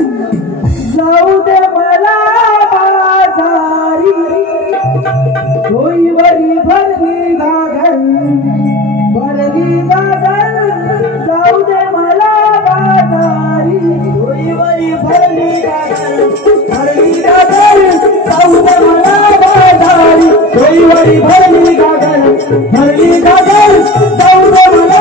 जाऊ दे मला बाजारी होईवरी भरली घागल जाऊ दे मला बाजारी होईवरी भरली घागल जाऊ दे मला बाजारी होईवरी भरली घागल जाऊ दे मला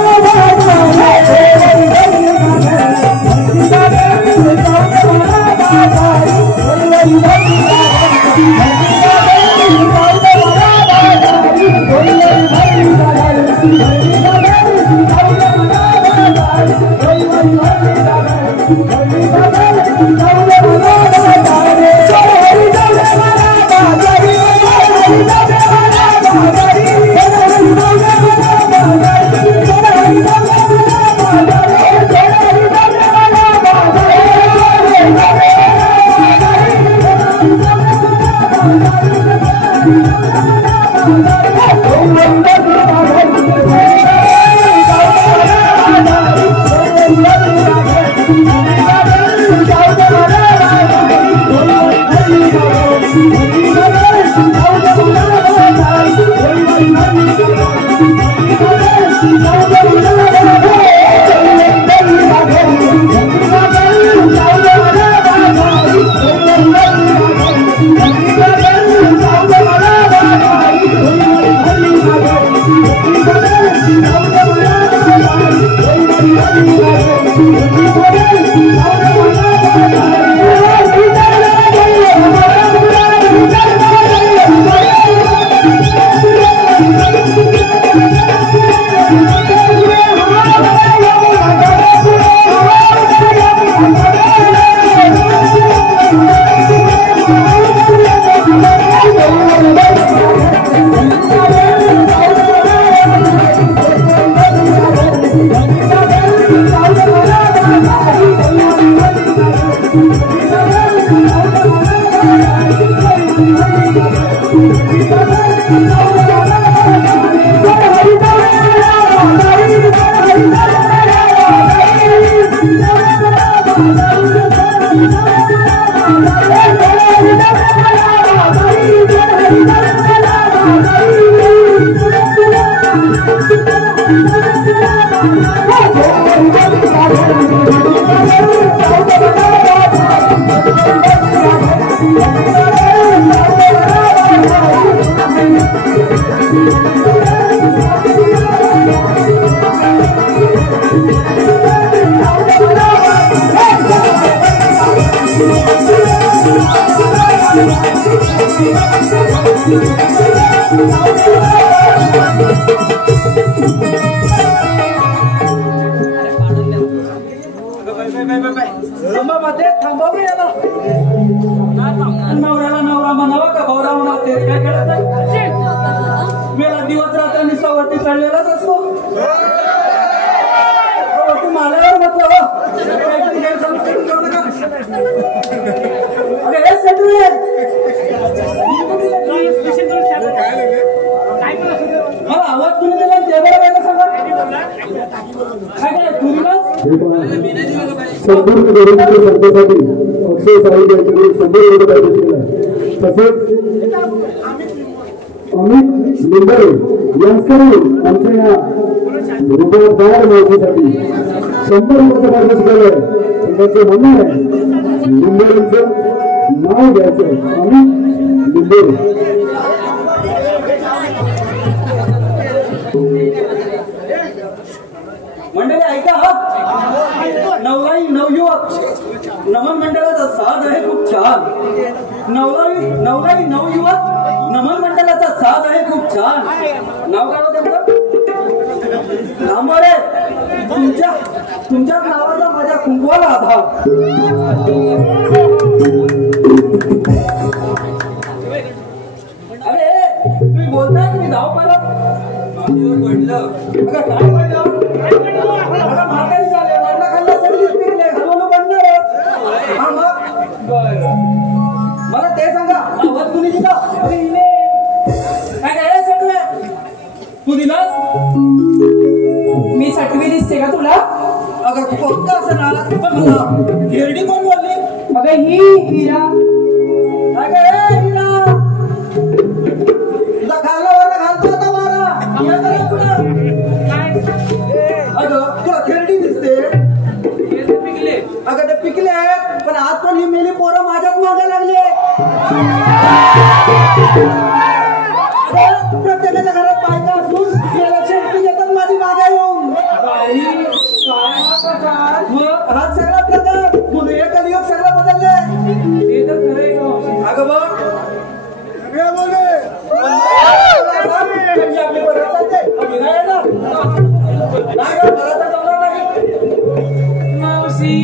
नवऱ्याला नवरा म्हणावा का भावरा म्हणावा तेच काय कळत नाही. वेळा दिवस रात्र निसावरती चढलेलाच असतो. मला म्हटलं मला आवाज कुणी दिला ते बरं काय सांगा काय काय तुरीलाच संपूर्ण गरीबांच्या संस्थेसाठी अक्षय साहेब यांच्याकडे 100 रुपये दिले. तसेच अमित लिंबाळे यांच्याकडून आमच्या या रुपयादार माणसासाठी 100 रुपये मार्गदर्शन केलं. त्यांचे म्हणणं आहे लिंबाळेंचं नाव घ्यायचं अमित लिंबाळे. मंडळी ऐका नवलाई नवयुवक नमन मंडळाचा साज आहे खूप छान. नवलाई नवयुवक नमन मंडळाचा साज आहे खूप छान. नाव काय त्यांचं लांबरे. तुमच्या नावाचा माझ्या कुंकवाला आधार. अरे तुम्ही बोलताय तुम्ही धाव पाहिलं काय म्हातारी झाले वरला खाल्ला सर्विस पिकले हलवलं बनणार. मला ते सांगा आवाज कुणी दिला. काय काय सगळं तू दिलास. मी सटवी दिसते का तुला. अगं फक्त असं ना पण मला हिरडी कोण बोलली. अगं ही हिरा तुला खाल्ल्यावर घालतो आता मारा अगं तुला खेळडी दिसते अगं ते पिकले पण आज पण ही मेली पोरं माझ्याच मागे लागले प्रत्येकाच्या घरात बायका असून याला शेपटी घेतात माझी मागे येऊन मग हा सगळा प्रकार तुझं एक कलियुग सगळं बदलले अगं बघ सगळे बोलले आपली बरोबर चालते नाही येणार नाही मला तर जमणार नाही मावशी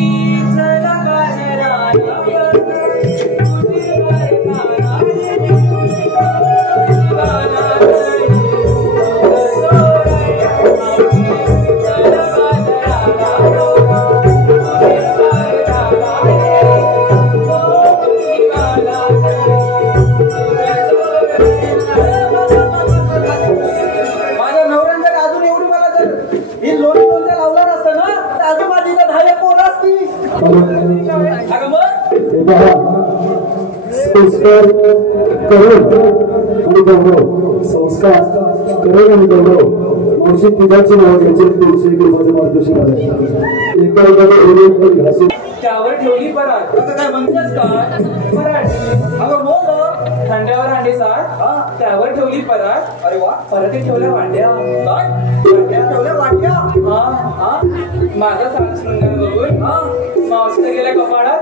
संस्कार करून आणि गौरव संस्कार करून आणि गौरव मावशी तिघाची नाव घ्यायची तीनशे कृपाचे मार्गदर्शन आहे एका एकाचा घासून त्यावर ठेवली परात काय म्हणतेस काय परात अगं बोल थंड्यावर अंडे साठ त्यावर ठेवली परात अरे वा परत ठेवल्या वाट्या काय वाट्या ठेवल्या वाट्या हा माझा सात शृंगार बघून मावशीला गेल्या कपाळात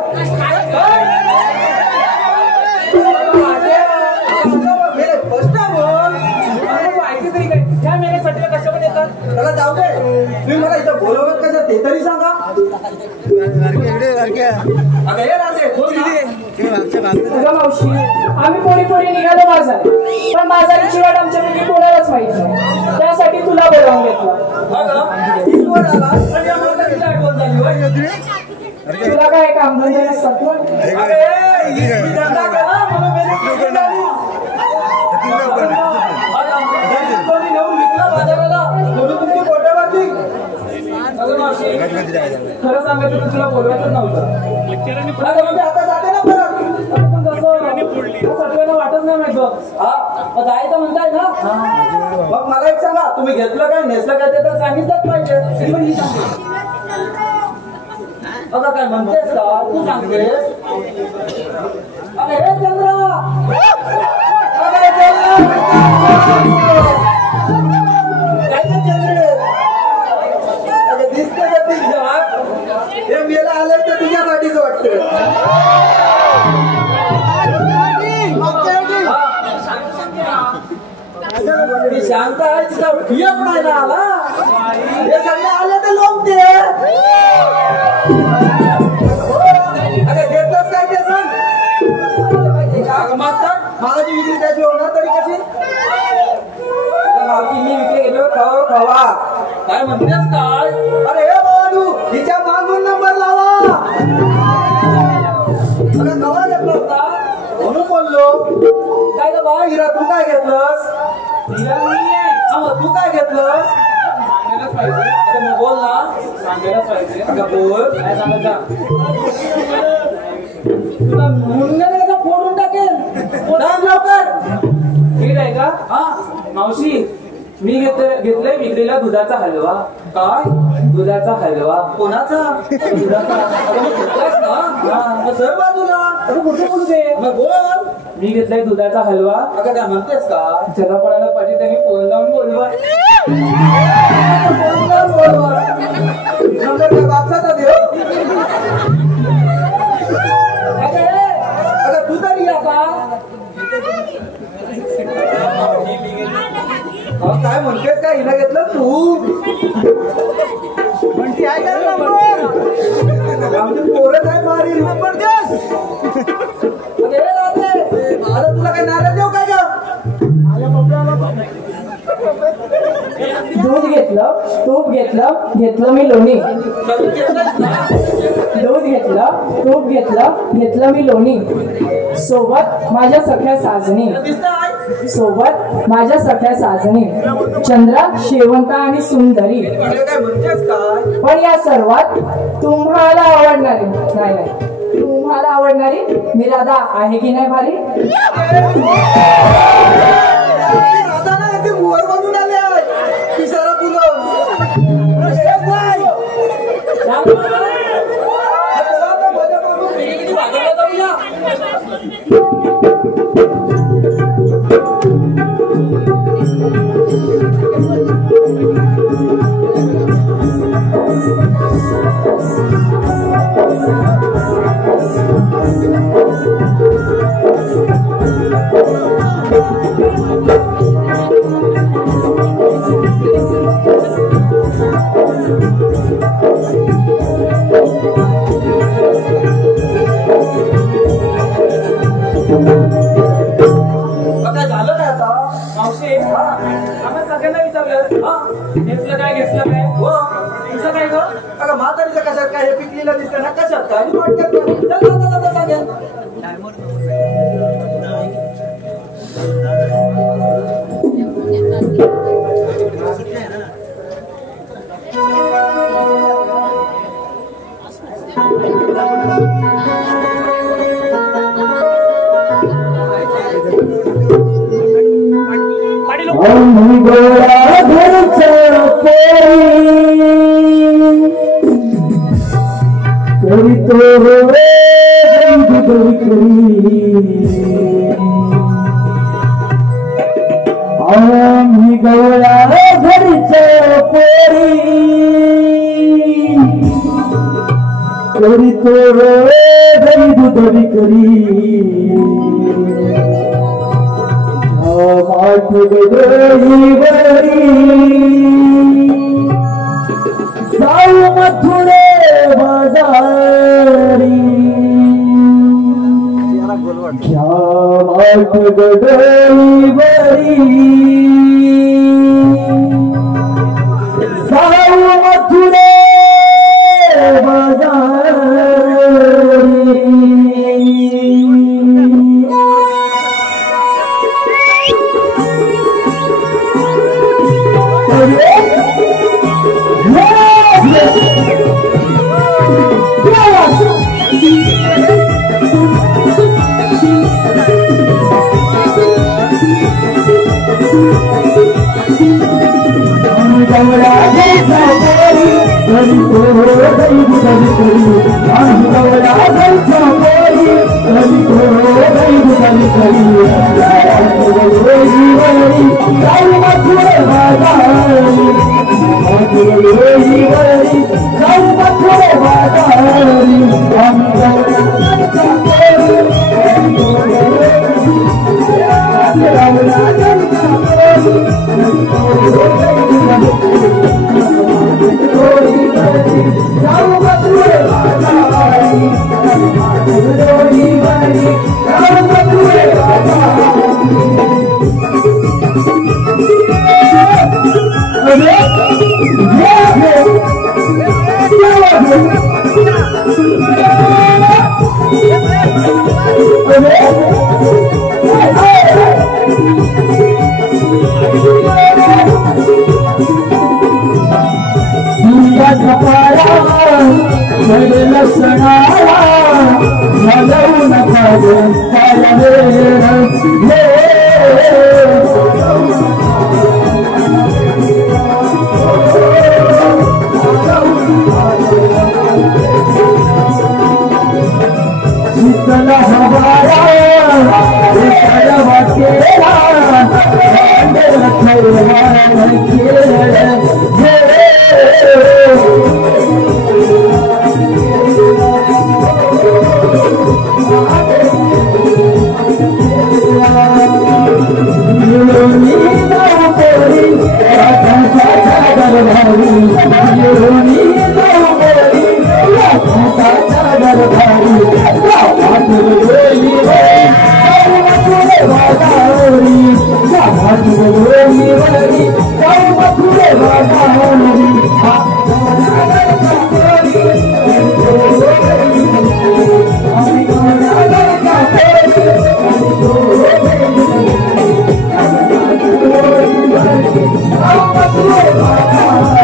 माहिती तरी काय ह्या महिन्यासाठी कशा पण येतात त्याला जाऊ दे तुम्ही मला इथं बोलवलं कसं ते तरी सांगा अगं हे राजे बोल ना. मावशी आम्ही पोरी पोरी निघालो बाजार पण बाजाराची वाट आमच्यापैकी कोणालाच माहित नाही त्यासाठी तुला बोलावून घेतलं तुला काय काम धंदे नसतात खरं सांगायचं तुला बोलवायचं नव्हतं आता जाते ना सगळ्यांना वाटत नाही माहित हा जायचं म्हणताय ना मग मला एक सांगा तुम्ही घेतलं काय नेसलं काय ते तर सांगितलंच पाहिजे आता काय म्हणतेस का तू सांगतेस अरे हे चंद्र दिसते का ती हे मेला आलं तर तुझ्यासाठीच वाटतं शांत आहे तिचा फिया पडायला आला हे सगळे आले तर लोक ते अरे घेतलंच काय ते सांग मला जी विक्री त्याची होणार तरी कशी मी विक्री गेलो खावा खावा काय म्हणतेस काय अरे हे बाबू हिच्या मागून नंबर लावा अरे कवा घेतला होता म्हणून बोललो काय ग बा हिरा तू काय घेतलंस तू काय घेतलंस सांगायलाच पाहिजे मग बोल ना सांगायलाच पाहिजे अगं बोल काय सांगायचा तुला मुंग्याने का फोडून टाकेल लवकर ठीक आहे का हा मावशी मी घेतलंय विक्रीला दुधाचा हलवा काय दुधाचा हलवा कोणाचा दुधाचा सर बाजूला कुठे बोलू दे मग बोल मी घेतलाय दुधाचा हलवा अगं काय म्हणतेस का ज्याला पडायला पाहिजे त्यांनी फोन लावून बोलवा नंबर काय बापसाचा देव अगं तू तरी आता काय म्हणतेस का हिला घेतलं तू म्हणती आहे का आमची पोरं काय मारी आता तुला काय नाराज देऊ काय का दूध घेतलं तूप घेतलं मी लोणी दूध घेतलं तूप घेतलं मी लोणी सोबत माझ्या सख्या साजणी चंद्रा शेवंता आणि सुंदरी पण या सर्वात तुम्हाला आवडणारी नाही तुम्हाला आवडणारी मी राधा आहे की नाही भारी? राधा नाही ते मोर बनून आले आहे पिसारा फुलं म्हातारीच्या कशात काय हे पिकलेलं दिसतं ना कशात काय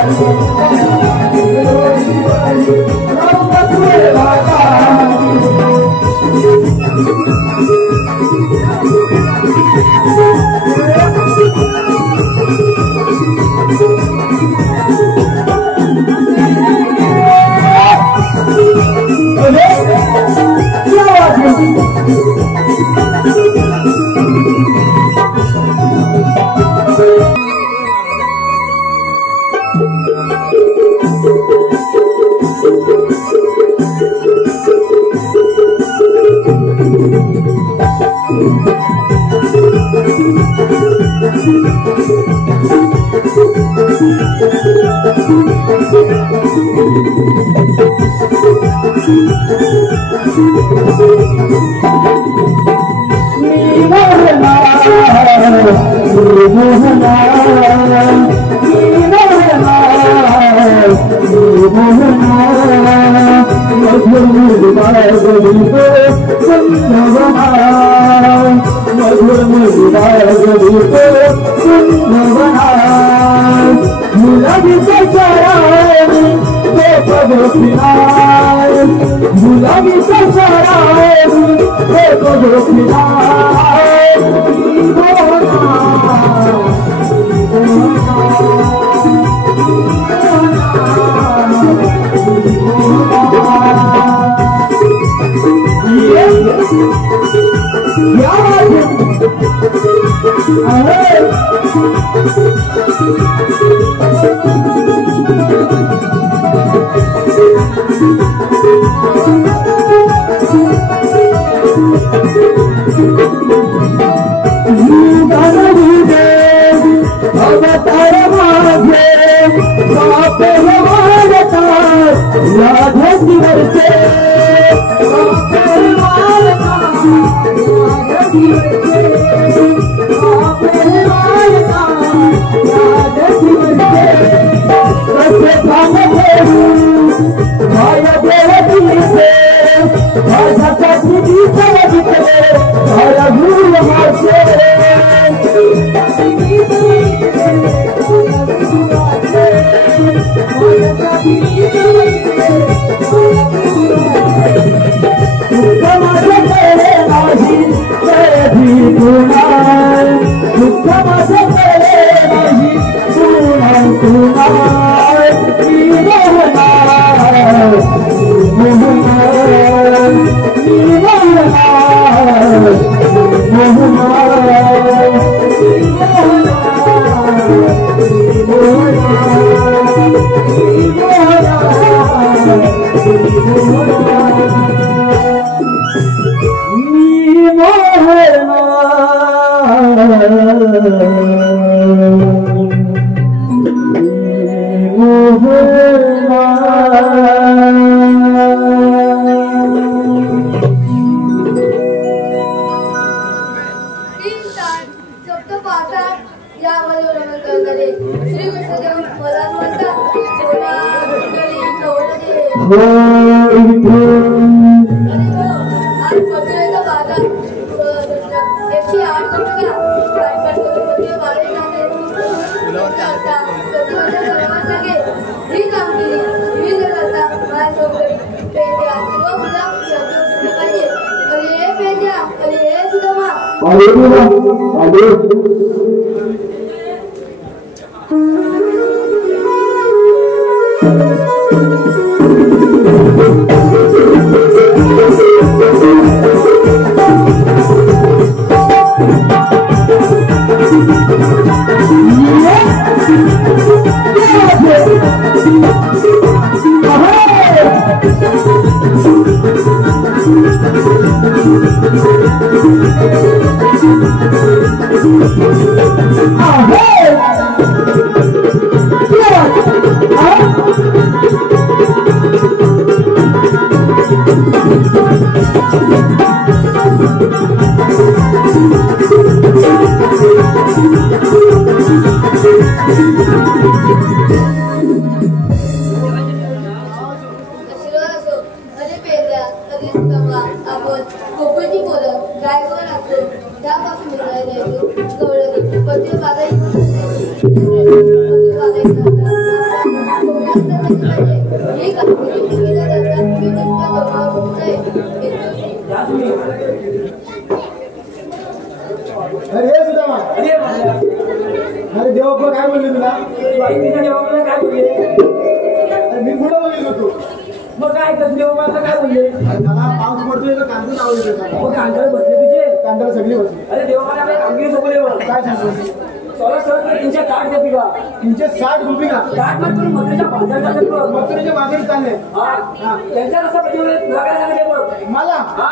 Oh, तुम्ही अरे सुद्धा अरे देवप्पा काय बोलले तुला बाईच्या देवाला काय बोलले मी कुठं बघितलं तू मग काय तर देवाला काय बोलले मला पाऊस पडतोय तर कांदा आवाज येतो मग कांद्याला बसले तुझे कांद्याला सगळी बसली अरे देवाला आपल्या कामगिरी सोपले बघ काय सांगतो सोळा सर 360 देते का 360 रुपये का ताट मग तुम्ही मधुरेच्या बाजार जातात बघ मथुरेच्या मागे चालले हा त्यांच्या कसं पाहिजे तुला काय सांगते बघ मला हा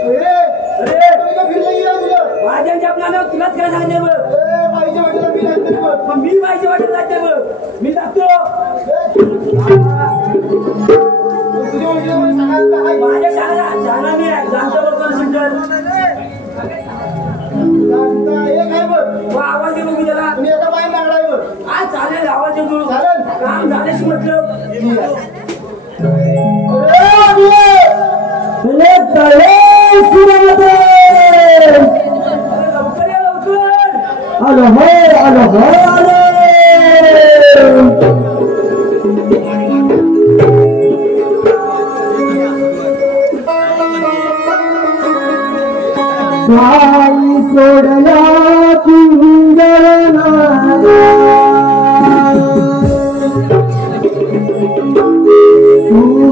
अरे अरे तुम्ही का फिरलं गेला तुझं माझ्या आपल्याला तुलाच काय सांगते बघ बाईच्या वाटेला मी लागते बघ मग मी माझी वाटत जाते बघ मी जातो तुझ्या वाटेला मला सांगायला आहे माझ्या शाळा मी जाणतो लोक सुंदर हे काय बघ मग आवाज देऊ मी त्याला तुम्ही आता बाहेर लागलाय बघ आज चालेल आवाज देऊ चालेल. काम झाल्याशी म्हटलं लवकर या लवकर सोडला कुंजनाला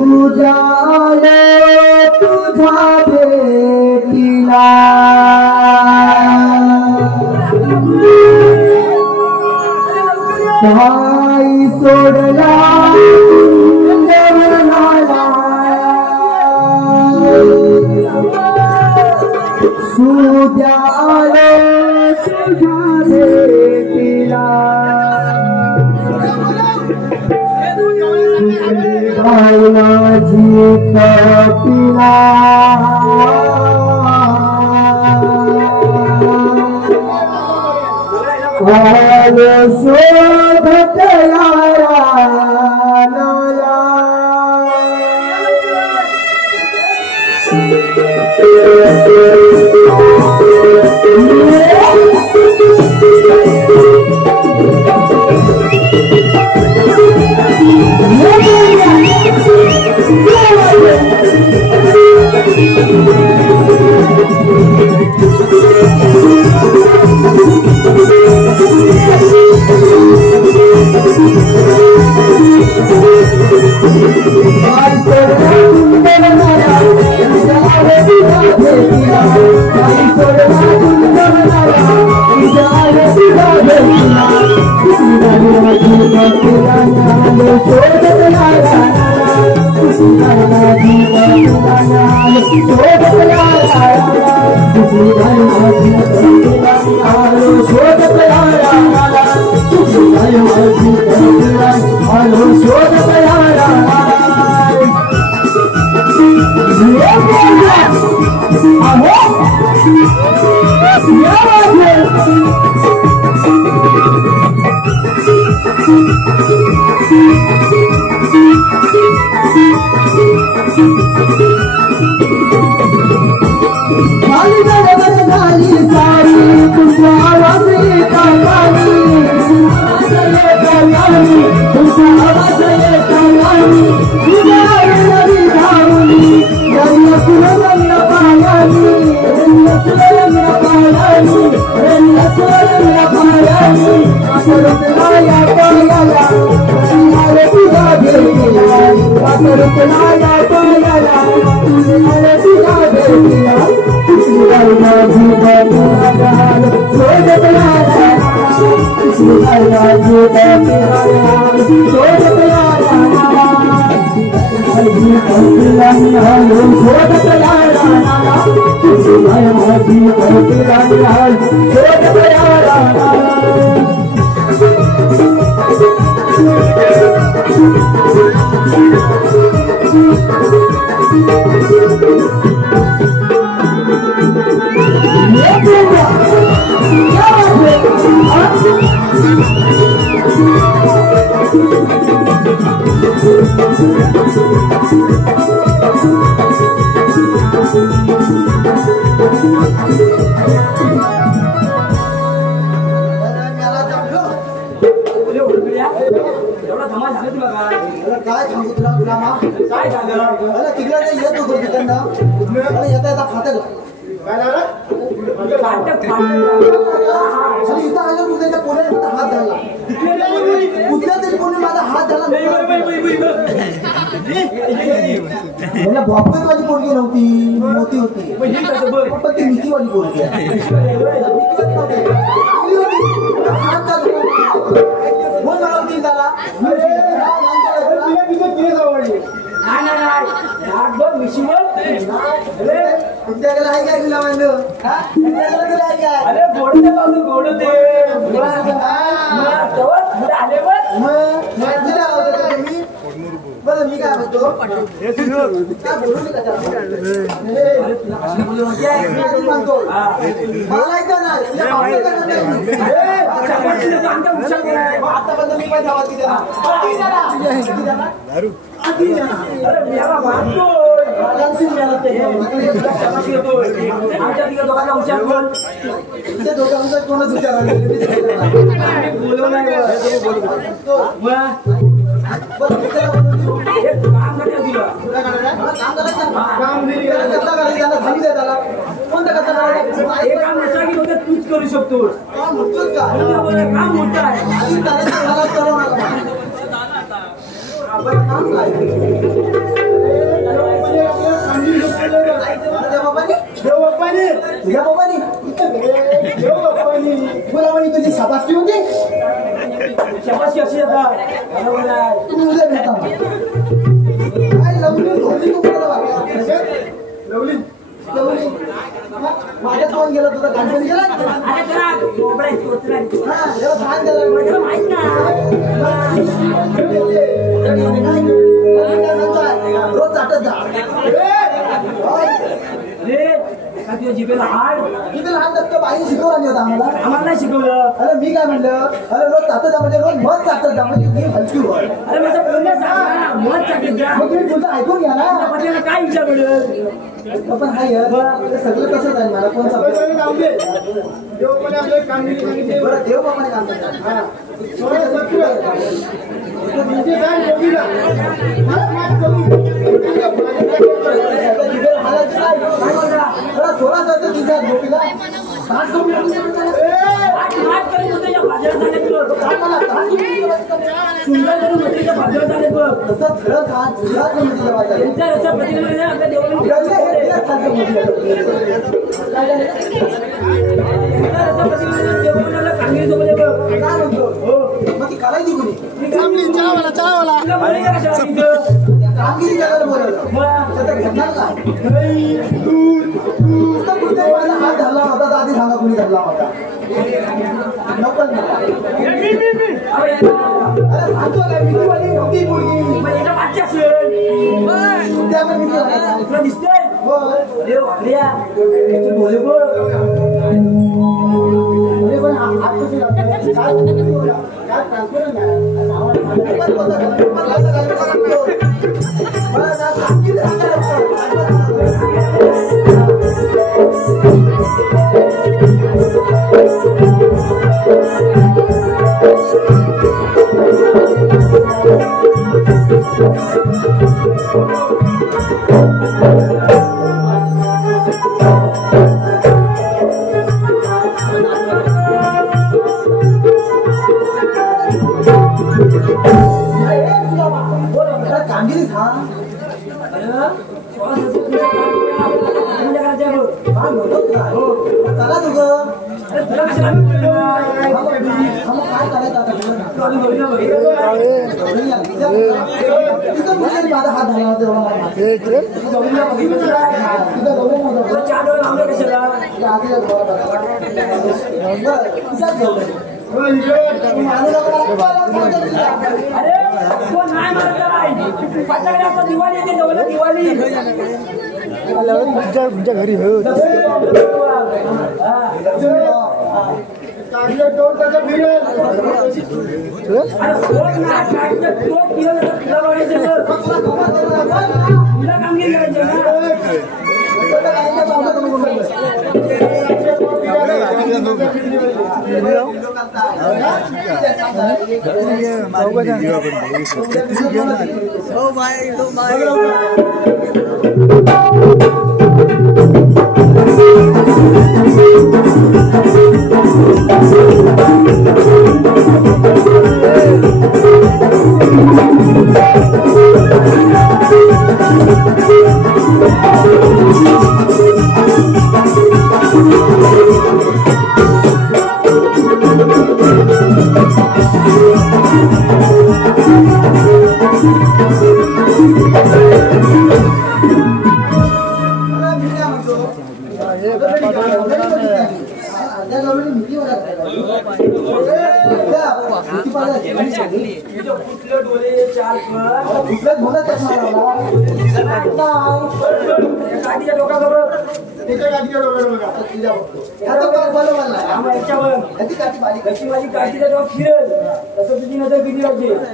तुझ्याले तुझा भेटीला भाई सोडला कुंजनाला सुद्याले तुझा भेटीला भाई माझी कपिला आलो शोधत यारा नाला एवढा धमाल झाला तुला काय काय सांगू तुला काय झालं अरे तिकडे नाही येत होतो तिकडनं अरे येता येता फाटक काय इथं आलं तू त्यांच्या कोणाने माझा हात धरला कुठल्या तरी कोणी माझा हात धरला मला बापकतवाली पोरगी नव्हती मोठी होती पण ती नीतीवाली पोरगी कोण मला होती त्याला तुमच्याकडे आहे काय तुला मांडलं अरे गोडते बाजू गोडते तुम्ही बरं मी काय म्हणतो काय बोलू सांगतो मला ऐका नाही आतापर्यंत मी पण धावत दोघांचा कोणच विचार तूच करू शकतो काम म्हणतोच का काम मोठं आहे काम काय तुला म्हणे तुझी शाबासकी होती शाबासकी अशी तुम्ही उद्या भेटा काय लवली धोली तू लवली लवली माझ्यात कोण गेला तुझा गांधी गेला रोज चाटत जा जिबेला हाड नसतं बाई शिकवला नाही होता आम्हाला नाही शिकवलं अरे मी काय म्हणलं अरे रोज चाटत जा म्हणजे रोज मत चाटत जा म्हणजे हलकी वर अरे माझं बोलणं सांग मत चाटत जा मग तुम्ही तुमचं ऐकून घ्या ना पटल्याला काय विचार पडेल पण हाय सगळं कसं जाईल मला कोण बरं देव बापाने काम करतात सोळा जातं तुझ्या गोपीला करायची कोणी कामगिरी करायला बोलायला घेणार काय माझा हात धरला होता तर आधी सांगा कुणी धरला होता नको अरे सांगतो काय मिठीवाली मोठी मुलगी दिसतोय पण हात कशी कामगिरी खा चला तू काय करायचं माझा हात झाला दिवाळी येते दिवाळी तुमच्या घरी हो कामगिरी करायची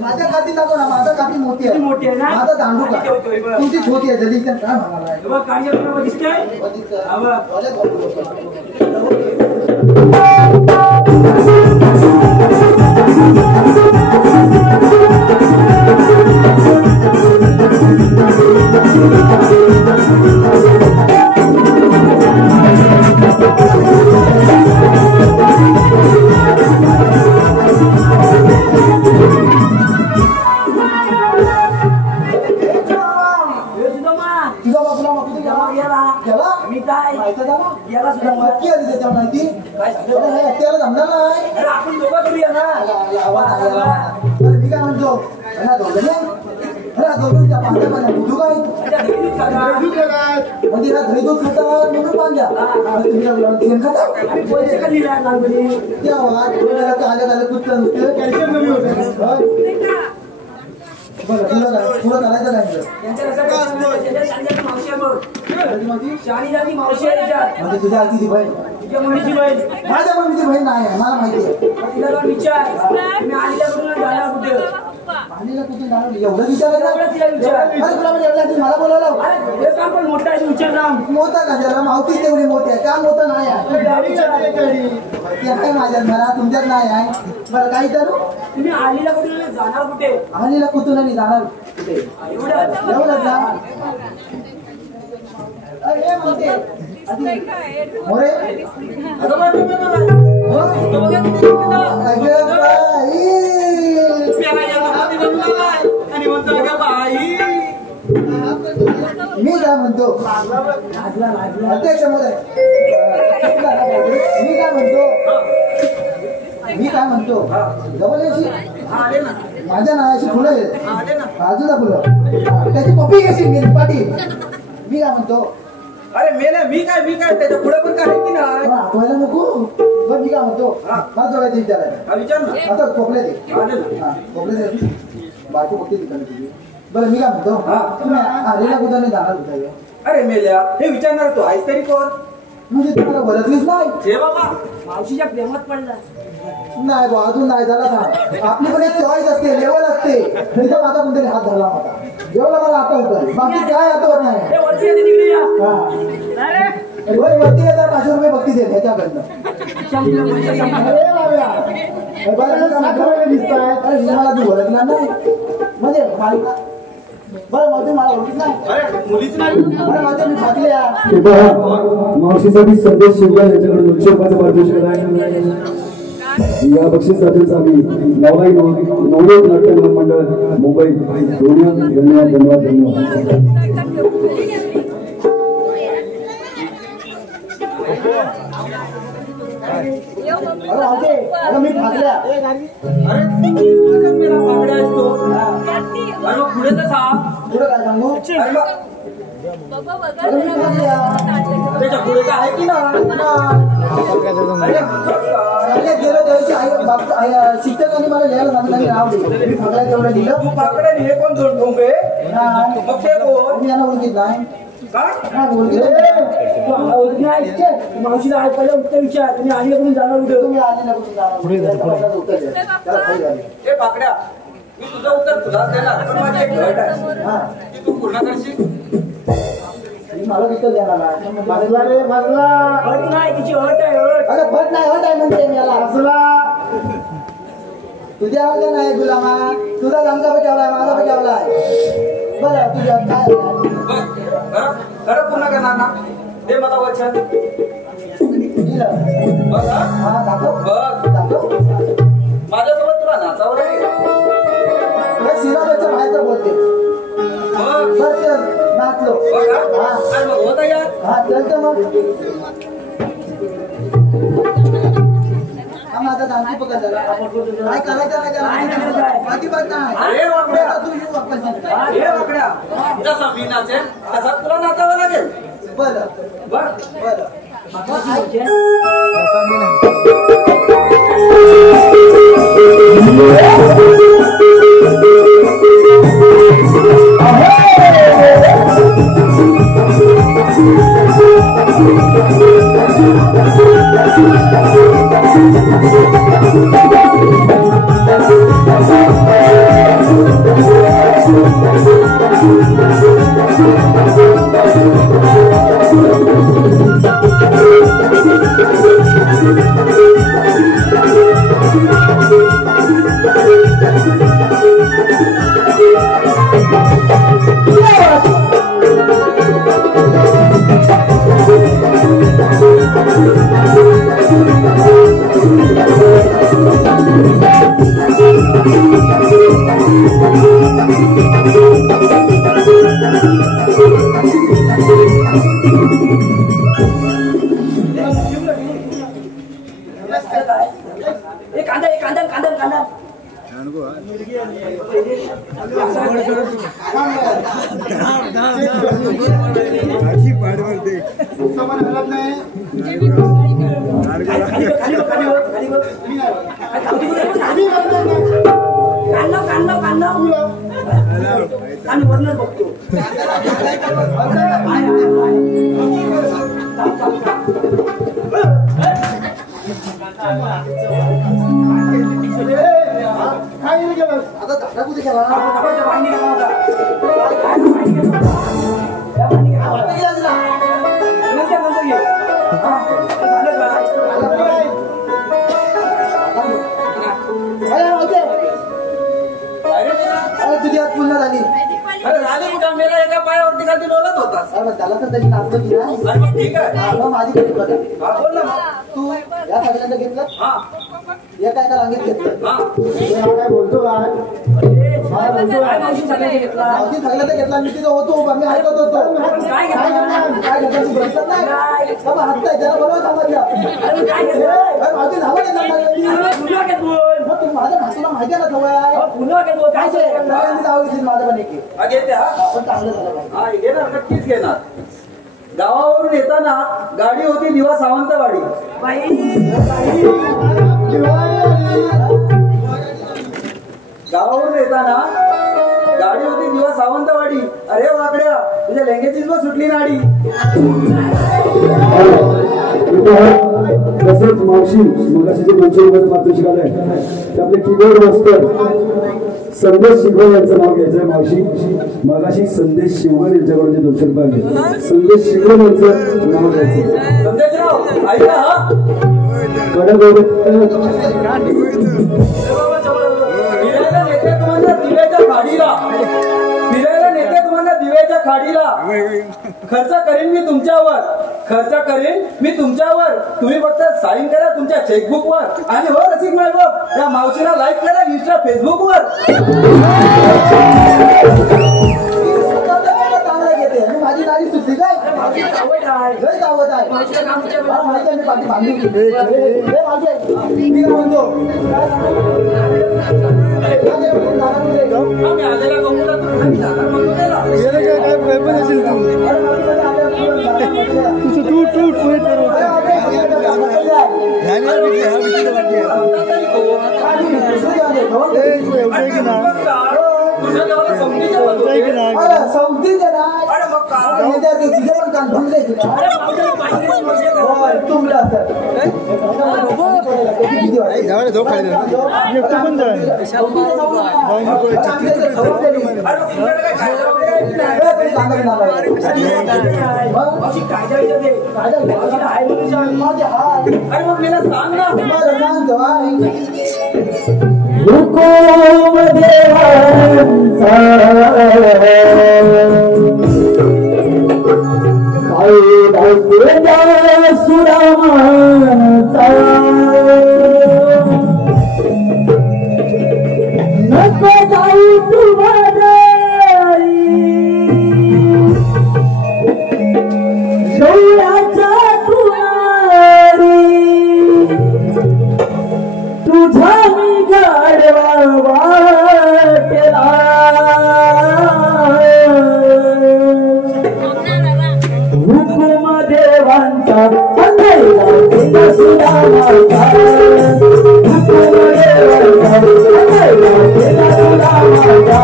माझ्या काठी दाखव ना. माझा काठी मोठी आहे ना. माझा दांडू का तुमची छोटी आहे. जल्दी काय म्हणाला आपण दोघं करूया ना. मी काय म्हणतो म्हणजे घरी दूध खातात म्हणून बांध्या तुम्ही खाता आलं कुठलं नुसतं कॅल्शियम कमी होतं. पुढं करायचं नाही म्हणजे तुझ्या आजीची बहीण माझ्या मम्मीची बहीण नाही आहे मला माहिती आहे. आलीला कुठे एवढं विचारायचं मला बोलावलं पण मोठा आहे विचार मोठा का जरा मावती तेवढी मोठी आहे का मोठं नाही आहे माझ्या मला तुमच्यात नाही आहे. बरं काही करू तुम्ही आलीला कुठून जाणार कुठे आलीला कुठून आणि जाणार कुठे एवढं जा मोरे मी काय म्हणतो अध्यक्ष महोदय मी काय म्हणतो जवळशी माझ्या नावाची फुलं आहेत बाजूला फुलं त्याची पप्पी घेशील मी पाटील. मी काय म्हणतो अरे मेले मी काय त्याच्या पुढे पण काय की नाही आठवायला नको. बरं मी काय म्हणतो मला जोडायचं विचारायला विचार ना आता कोपऱ्या दे कोपऱ्या दे बाकी पक्की ठिकाणी तुझी. बरं मी काय म्हणतो तुम्ही आलेला कुठं जाणार कुठे. अरे मेल्या हे विचारणार तू आहेस तरी कोण म्हणजे तुम्हाला ओळखलीच नाही हे बाबा मावशीच्या प्रेमात पडला नाही बा अजून नाही झाला ना. आपली पण एक चॉईस असते लेवल असते. माझा कोणतरी हात धरला होता जेवढा मला आता होतं बाकी काय आठवत नाही. वरती येतात 500 रुपये बघती दे ह्याच्याकडनं मला तू ओळखणार नाही म्हणजे बरं माझी मला ओळखीच नाही मुलीच नाही बरं माझ्या मी भागल्या मावशीसाठी संदेश शिवला याच्याकडे 200 रुपयाचं पारितोषिक आहे. या बक्षिसासाठी आम्ही नवलाई नवलोक नाट्य मंडळ मुंबई धन्यवाद. मी भागल्या पुढे तर सांग पुढे काय सांगू त्याच्या पुढे काय आहे की ना गेलो त्यावेळी शिक्षकांनी मला लिहायला सांगितलं नाव दिलं मी भागल्या तेवढं दिलं. तू पाकडे हे कोण दोन ठोंबे मग ते कोण मी यांना ओळखीत नाही मावशीला पहिला उत्तर विचार तुम्ही आलीला कुठून जाणार कुठे तुम्ही आलीला कुठून जाणार उत्तर हे पाकड्या मी तुझं उत्तर तुलाच देणार पण माझी एक अट आहे ती तू पूर्ण करशील. मला तिथं द्यायला बसला रे बसला अट नाही तिची अट आहे अट. अरे फट नाही हट आहे म्हणते याला बसला तुझ्या आवडला नाही गुलामा तुझा आमचा बचावलाय माझा बचावलाय बरं तुझ्या काय खरं पुन्हा करणार ना ते मला वचन दिलं बघ हा? हा दाखव बघ दाखव माझ्यासोबत तुला नाचावं लागेल हे शिराबाच्या बाहेर बोलते बघ बरं चल नाचलो बघ हा? हा काय मग होत यार हा चलतं मग हा माझा दांडी पकड झाला काय करायचं नाही त्याला अजिबात नाही अरे वाकड्या तू येऊ वापस सांगता हे वाकड्या जसा मी नाचेल तसा तुला नाचावं लागेल बरं बघ बरं मग ऐक. आता दादा कुठे गेला तुझी आज पुन्हा झाली अरे झाली का मेला एका पायावरती खाली डोलत होतास त्याला तर त्याची नाचलं की नाही अरे मग ठीक आहे मग माझी कधी बघा हा बोल ना मग. तू या सगळ्यांना घेतलं हा या काय का रांगेत घेतलं हा काय बोलतो काय मावशी सगळ्या तर घेतला मी तिथं होतो मी ऐकत होतो काय घेतलं तू बघितलं नाही बाबा हसताय त्याला बरोबर सांगितलं मावशी धावा मग तू माझ्या भाषेला माहिती आहे ना सवय काय नाव घेतली माझं पण एक हा घेते हा पण चांगलं झालं पाहिजे. हा घेणार नक्कीच घेणार गावावरून येताना गाडी होती दिवा सावंतवाडी गावावरून येताना गाडी होती दिवा सावंतवाडी अरे वाकड्या तुझ्या लेंग्याचीच बस सुटली नाडी तसेच मावशी मगाशी जे 200 रुपयाचं पात्र शिकायलंय ते आपले कीबोर्ड मास्टर संदेश शिवगल यांचं नाव घ्यायचंय मावशी मगाशी संदेश शिवगल यांच्याकडून जे 200 रुपये आले संदेश शिवगल यांचं नाव घ्यायचं संदेशराव ऐका हा फिरायला नेते तुम्हाला दिव्याच्या खाडीला फिरायला नेते तुम्हाला दिव्याच्या खाडीला खर्च करीन मी तुमच्यावर तुम्ही फक्त साईन करा तुमच्या चेकबुक वर आणि हो रसिक महबूब या मावशीला लाईक करा इंस्टा फेसबुक वर चांगलं घेते आणि माझी नाडी सुटली काय लय दावत आहे मला माहिती आहे मी पाठी बांधून घेतली. मी काय म्हणतो आम्ही आलेला गप्पूला तुम्ही जाणार म्हणून गेला. तुझ्या गावाला समजीच्या होते. समजते ना अरे मग काय? तिथे पण कान भंगले तुला तुमला किती अरे मग मला सांग ना. हुकुम देवांचा कायदा सुरामाचा नको जाऊ तू बाजारी डोळ्याच्या कुमारी तुझा मी गाडवा वाटेला हुकुम देवांचा अंधेरा केला सुदामाचा हुकुम देवांचा अंधेरा केला सुदामाचा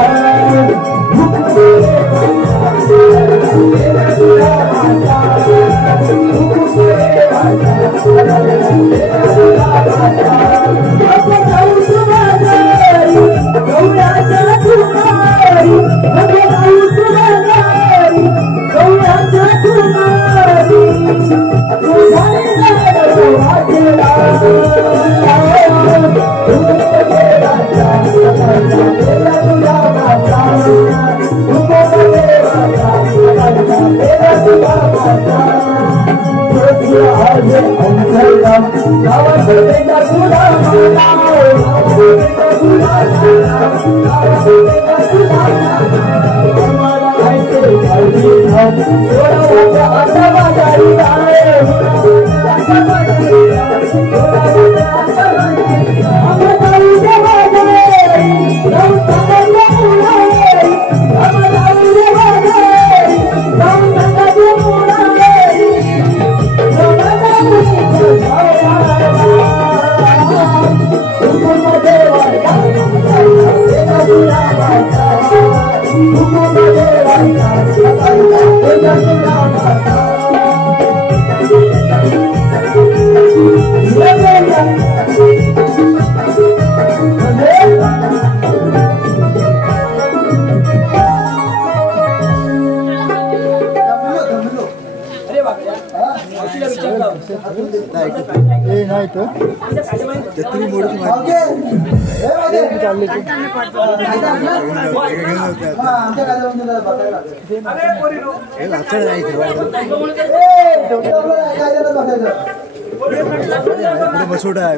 हुकुम देवांचा केला सुदामाचा हुकुम देवांचा केला सुदामाचा नको जाऊ तू बाजारी गवळ्याच्या कुमारी नको जाऊ तू बाजारी गवळ्याच्या कुमारी तुझा गाडवा वाटेला हुकुम देवांचा केला सुदामाचा हुकुम देवांचा केला सुदामाचा आज अंतरला गावात बेटा सुदामाला आम्हाला माहिती काळजी घाल सोडावाचा असा बाजारी मसोडा आहे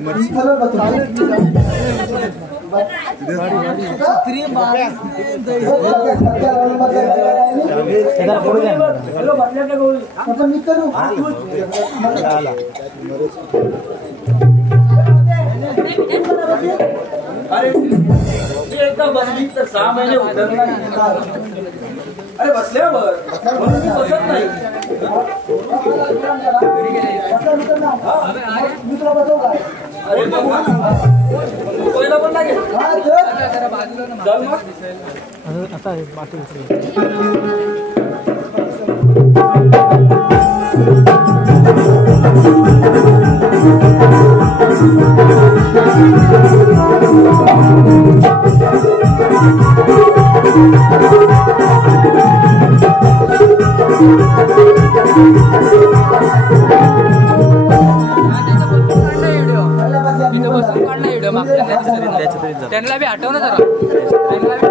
अरे एकदा बसली तर 6 महिने उतरणार. अरे बसल्यावर म्हणून मी बसत नाही. अरे पहिला पण लागेल चल मग. त्यांना बी आठव ना जरा. त्यांना बी